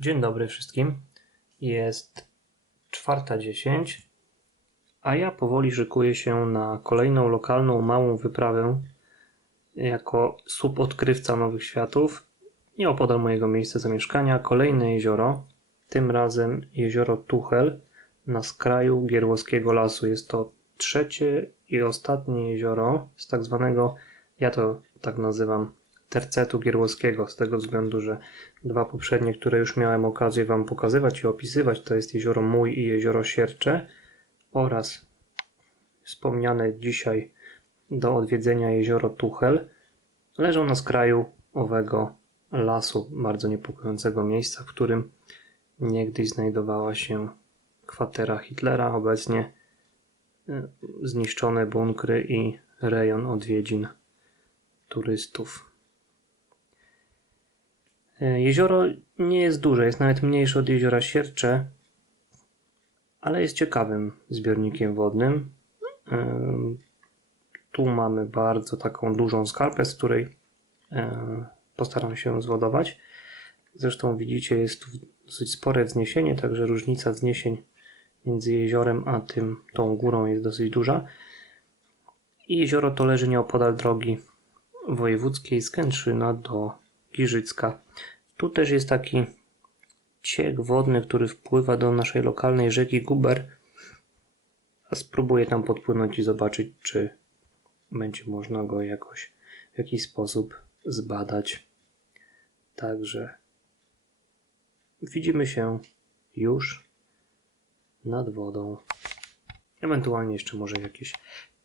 Dzień dobry wszystkim. Jest 4.10, a ja powoli szykuję się na kolejną lokalną małą wyprawę jako subodkrywca nowych światów. Nieopodal mojego miejsca zamieszkania kolejne jezioro, tym razem jezioro Tuchel na skraju Gierłowskiego Lasu. Jest to trzecie i ostatnie jezioro z tak zwanego, ja to tak nazywam, tercetu Gierłowskiego, z tego względu, że dwa poprzednie, które już miałem okazję Wam pokazywać i opisywać, to jest jezioro Mój i jezioro Siercze oraz wspomniane dzisiaj do odwiedzenia jezioro Tuchel leżą na skraju owego lasu, bardzo niepokojącego miejsca, w którym niegdyś znajdowała się kwatera Hitlera, obecnie y, zniszczone bunkry i rejon odwiedzin turystów. E, Jezioro nie jest duże, jest nawet mniejsze od jeziora Siercze, ale jest ciekawym zbiornikiem wodnym. Em, Tu mamy bardzo taką dużą skarpę, z której e, postaram się zwodować. Zresztą widzicie, jest tu dosyć spore wzniesienie, także różnica wzniesień między jeziorem a tym, tą górą jest dosyć duża. I jezioro to leży nieopodal drogi wojewódzkiej z Kętrzyna do Giżycka. Tu też jest taki ciek wodny, który wpływa do naszej lokalnej rzeki Guber. A spróbuję tam podpłynąć i zobaczyć, czy będzie można go jakoś w jakiś sposób zbadać. Także widzimy się już nad wodą. Ewentualnie jeszcze może jakieś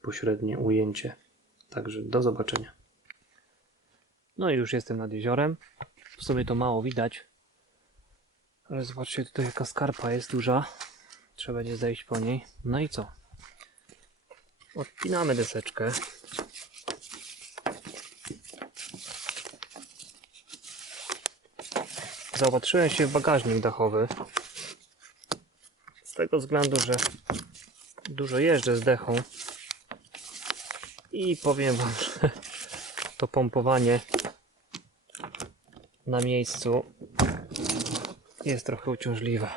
pośrednie ujęcie. Także do zobaczenia. No i już jestem nad jeziorem. W sumie to mało widać. Ale zobaczcie tutaj jaka skarpa jest duża. Trzeba będzie zejść po niej. No i co? Odpinamy deseczkę. Zaopatrzyłem się w bagażnik dachowy. Z tego względu, że dużo jeżdżę z dechą. I powiem wam, że to pompowanie na miejscu jest trochę uciążliwe.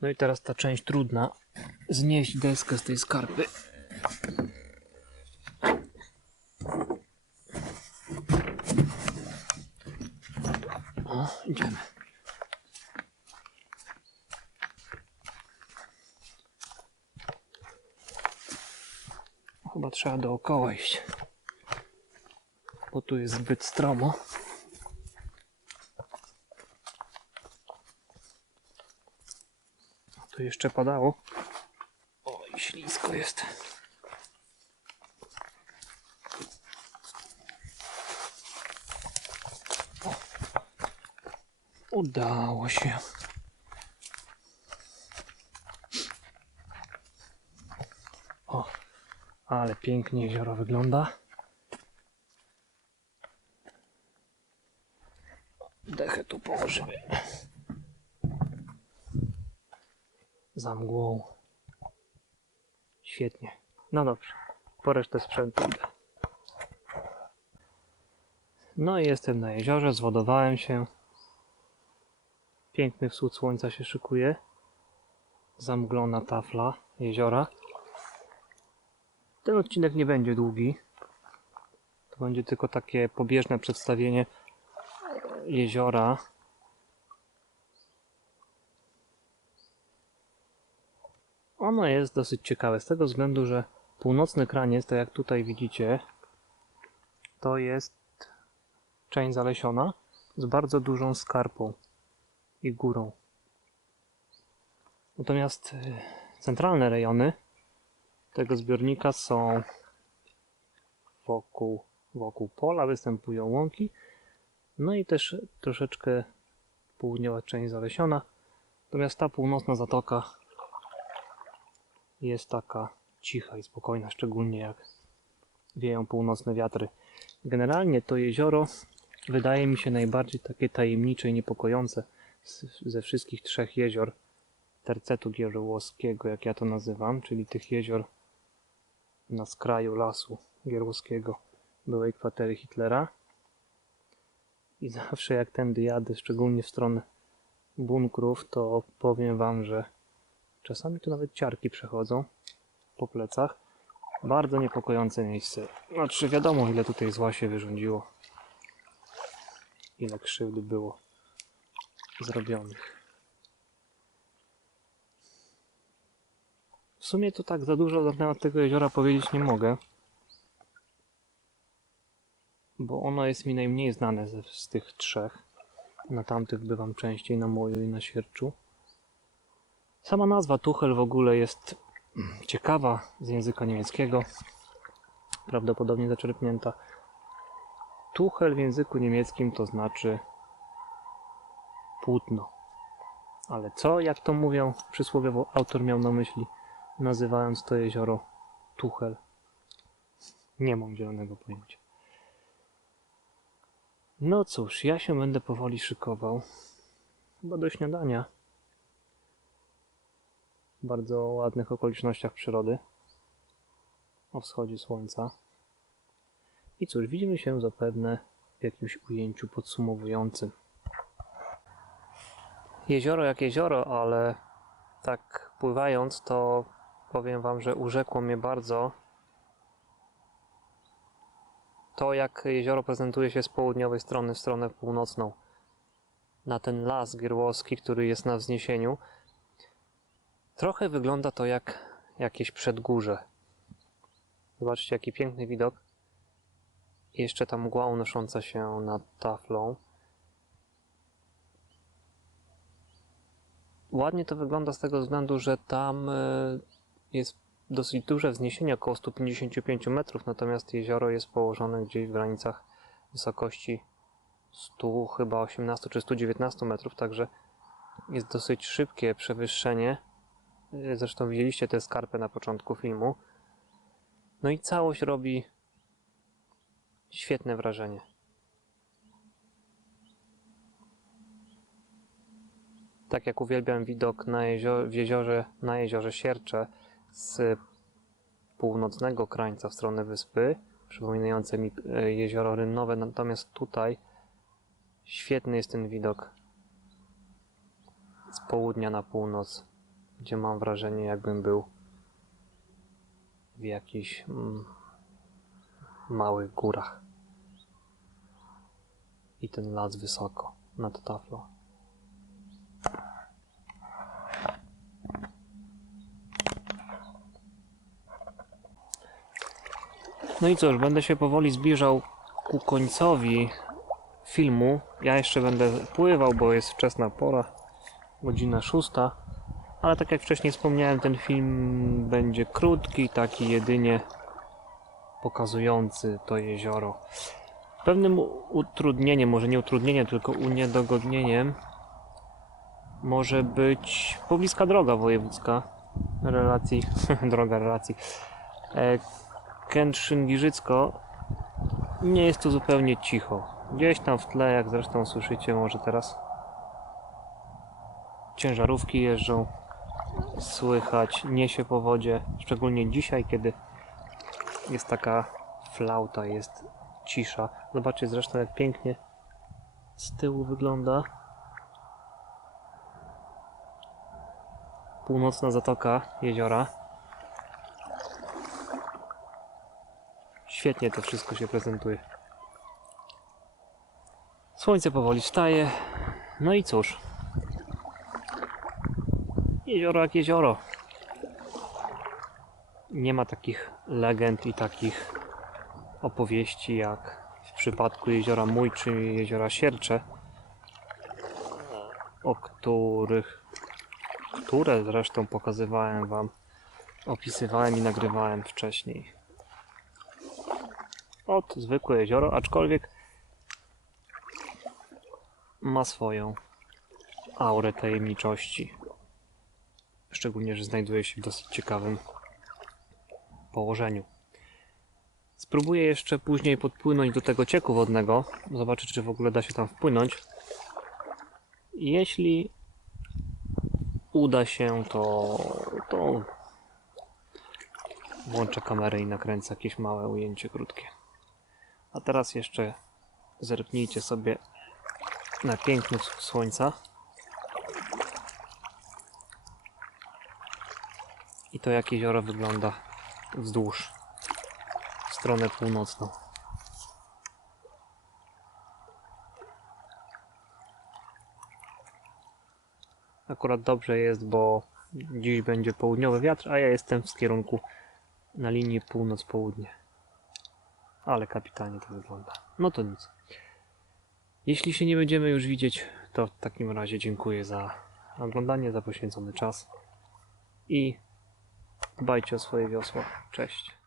No i teraz ta część trudna. Znieść deskę z tej skarpy. O, idziemy. Chyba trzeba dookoła iść. Bo tu jest zbyt stromo. Tu jeszcze padało. Oj, ślisko jest. Udało się. Ale pięknie jezioro wygląda. Dechę tu położymy. Za mgłą. Świetnie. No dobrze. Po resztę sprzętu idę. No i jestem na jeziorze, zwodowałem się. Piękny wschód słońca się szykuje. Zamglona tafla jeziora. Ten odcinek nie będzie długi. To będzie tylko takie pobieżne przedstawienie jeziora. Ono jest dosyć ciekawe z tego względu, że północny kraniec, tak jak tutaj widzicie, to jest część zalesiona z bardzo dużą skarpą i górą. Natomiast y, centralne rejony tego zbiornika są wokół, wokół pola, występują łąki, no i też troszeczkę południowa część zalesiona. Natomiast ta północna zatoka jest taka cicha i spokojna, szczególnie jak wieją północne wiatry. Generalnie to jezioro wydaje mi się najbardziej takie tajemnicze i niepokojące ze wszystkich trzech jezior tercetu gierłowskiego, jak ja to nazywam, czyli tych jezior na skraju lasu. Gierłowskiego, byłej kwatery Hitlera. I zawsze jak tędy jadę, szczególnie w stronę bunkrów, to powiem wam, że czasami tu nawet ciarki przechodzą po plecach. Bardzo niepokojące miejsce. Znaczy wiadomo ile tutaj zła się wyrządziło. Ile krzywdy było zrobionych. Sumie to tak za dużo na temat tego jeziora powiedzieć nie mogę. Bo ono jest mi najmniej znane ze, z tych trzech. Na tamtych bywam częściej, na Moju i na Sierczu. Sama nazwa Tuchel w ogóle jest ciekawa z języka niemieckiego. Prawdopodobnie zaczerpnięta. Tuchel w języku niemieckim to znaczy płótno. Ale co, jak to mówią, przysłowiowo autor miał na myśli, nazywając to jezioro Tuchel? Nie mam zielonego pojęcia. No cóż, ja się będę powoli szykował. Chyba do śniadania. W bardzo ładnych okolicznościach przyrody. O wschodzie słońca. I cóż, widzimy się zapewne w jakimś ujęciu podsumowującym. Jezioro jak jezioro, ale tak pływając, to powiem Wam, że urzekło mnie bardzo to, jak jezioro prezentuje się z południowej strony w stronę północną. Na ten las gierłowski, który jest na wzniesieniu. Trochę wygląda to jak jakieś przedgórze. Zobaczcie, jaki piękny widok. Jeszcze ta mgła unosząca się nad taflą. Ładnie to wygląda z tego względu, że tam y, jest dosyć duże wzniesienie, około 155 metrów, natomiast jezioro jest położone gdzieś w granicach wysokości 100, chyba 18 czy 119 metrów, także jest dosyć szybkie przewyższenie. Zresztą widzieliście tę skarpę na początku filmu. No i całość robi świetne wrażenie. Tak jak uwielbiam widok na w jeziorze, na jeziorze Siercze z północnego krańca w stronę wyspy, przypominające mi e, jezioro Rynnowe, natomiast tutaj świetny jest ten widok z południa na północ, gdzie mam wrażenie jakbym był w jakichś mm, małych górach. I ten las wysoko nad taflą. No i cóż, będę się powoli zbliżał ku końcowi filmu. Ja jeszcze będę pływał, bo jest wczesna pora, godzina szósta. Ale tak jak wcześniej wspomniałem, ten film będzie krótki, taki jedynie pokazujący to jezioro. Pewnym utrudnieniem, może nie utrudnieniem, tylko uniedogodnieniem może być pobliska droga wojewódzka relacji, droga relacji. E, Kętrzyn-Giżycko nie jest tu zupełnie cicho. Gdzieś tam w tle, jak zresztą słyszycie może teraz ciężarówki jeżdżą, słychać, niesie po wodzie, szczególnie dzisiaj, kiedy jest taka flauta, jest cisza. Zobaczcie zresztą jak pięknie z tyłu wygląda północna zatoka jeziora. Świetnie to wszystko się prezentuje. Słońce powoli wstaje. No i cóż. Jezioro jak jezioro. Nie ma takich legend i takich opowieści jak w przypadku jeziora Mój czy jeziora Siercze, o których, które zresztą pokazywałem Wam, opisywałem i nagrywałem wcześniej od zwykłe jezioro, aczkolwiek ma swoją aurę tajemniczości. Szczególnie, że znajduje się w dosyć ciekawym położeniu. Spróbuję jeszcze później podpłynąć do tego cieku wodnego, zobaczyć, czy w ogóle da się tam wpłynąć. Jeśli uda się, to, to włączę kamerę i nakręcę jakieś małe ujęcie krótkie. A teraz jeszcze zerknijcie sobie na piękno słońca. I to jak jezioro wygląda wzdłuż w stronę północną. Akurat dobrze jest, bo dziś będzie południowy wiatr, a ja jestem w kierunku na linii północ-południe. Ale kapitalnie to wygląda. No to nic. Jeśli się nie będziemy już widzieć, to w takim razie dziękuję za oglądanie, za poświęcony czas i dbajcie o swoje wiosła. Cześć.